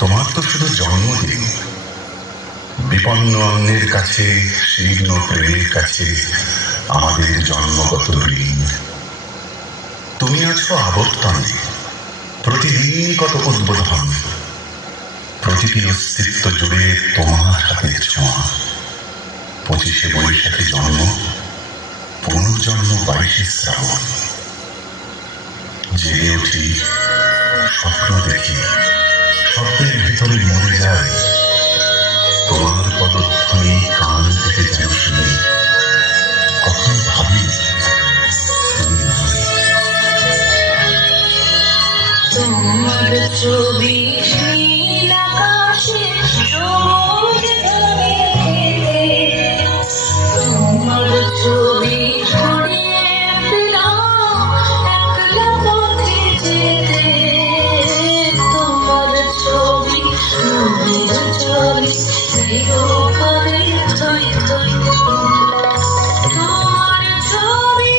তোমার তো শুধু জন্মদিন, বিপন্ন অন্যের কাছে, শীর্ণ প্রেমের কাছে আমাদের জন্মগত ঋণ। তুমি আছো আবর্তনে, প্রতিদিন কত উদ্বোধন, প্রতিটি অস্তিত্ব জুড়ে তোমার হাতের ছোঁয়া। 25শে বৈশাখে জন্ম, পুনর্জন্ম 22শে শ্রাবণ। জেগে উঠি, স্বপ্ন দেখি, স্বপ্নের ভিতরে মরে যায়। তোমার পদধ্বনি কান থেকে যেন শুনি, কখনো ভাবি তুমি নয়। তোমার ছবি নীল আকাশে সবুজ ধানের খেতে, তোমার ছবি ছড়িয়ে পেলাম একলা পথে যেতে। তোমার ছবি নদীর জলে চিরকালে থই থই। তোমার ছবি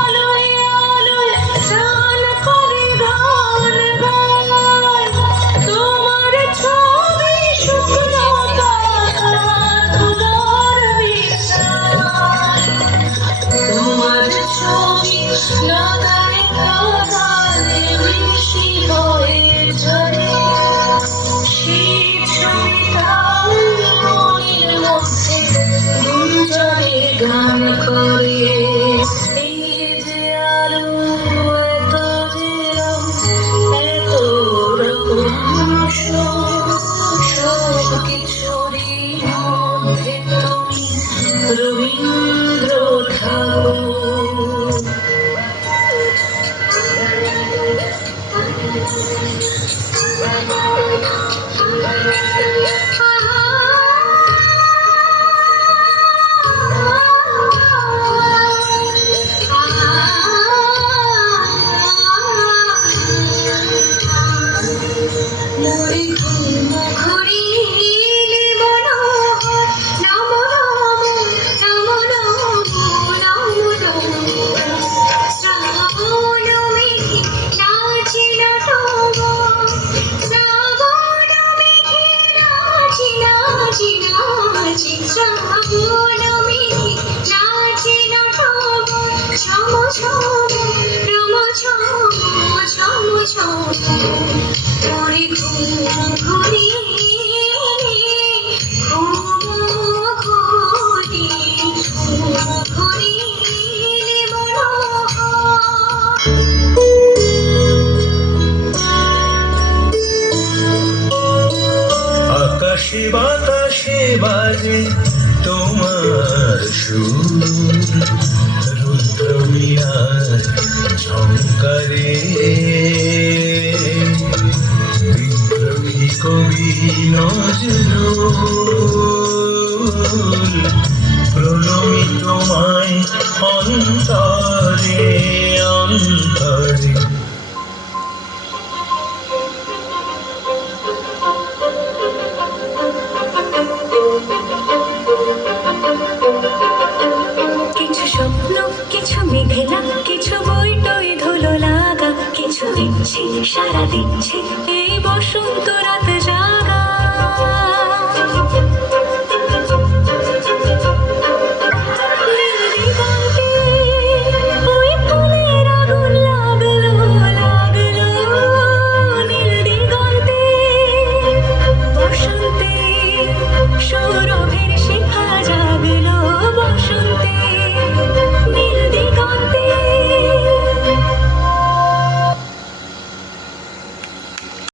আলোয় আলোয় স্নান করে গান গায়। তোমার ছবি শুকনো পাতা ধুলোর বিছানায়। তোমার ছবি লতায় লতায় বৃষ্টি হয়ে ঝরে। সেই ছবিটাও মনের মধ্যে গুঞ্জরে গান করে। এই যে আলো, এত যে রং, এত রকম সব কিছুরই মধ্যে তুমি রবীন্দ্র ঠাকুর। আকাশে বাতাসে বাজে তোমার সুর, রুদ্র মিয়ার ঝংকারে। বিদ্রোহী কবি নজরুল প্রণমি তোমায় অন্তরে অন্তরে। কিছু স্বপ্ন, কিছু মেঘলা, কিছু বইটই ধুলো লাগা, কিছু দিচ্ছে সারা দিচ্ছে এই বসন্ত।